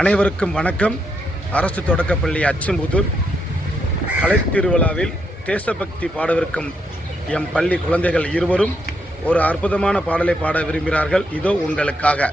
அனைவருக்கும் வணக்கம். அரசு தொடக்கப்பள்ளி அச்சம்புதூர் கலைத்திருவிழாவில் தேசபக்தி பாடவிருக்கும் எம் பள்ளி குழந்தைகள் இருவரும் ஒரு அற்புதமான பாடலை பாட விரும்புகிறார்கள். இதோ உங்களுக்காக.